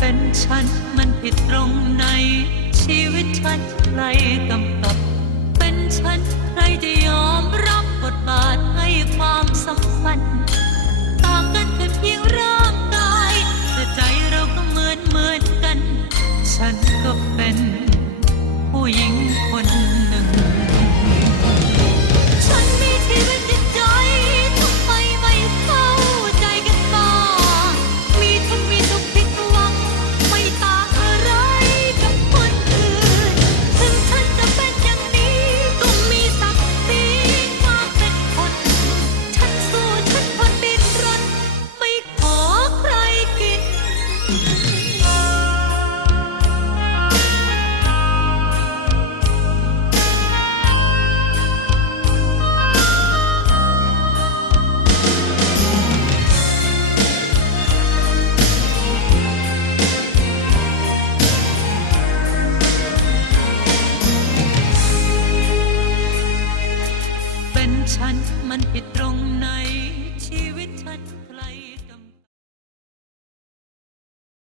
ป็นฉันมันผิดตรงไหน ชีวิตฉันใครกำกับ เป็นฉันใครจะยอมรับบทบาทให้ความสำคัญต่างกันแค่เพียงร่างกายแต่ใจเราก็เหมือนเหมือนกัน ฉันก็เป็น ผู้หญิงคน ฉันมันผิดตรงไหนชีวิตฉัน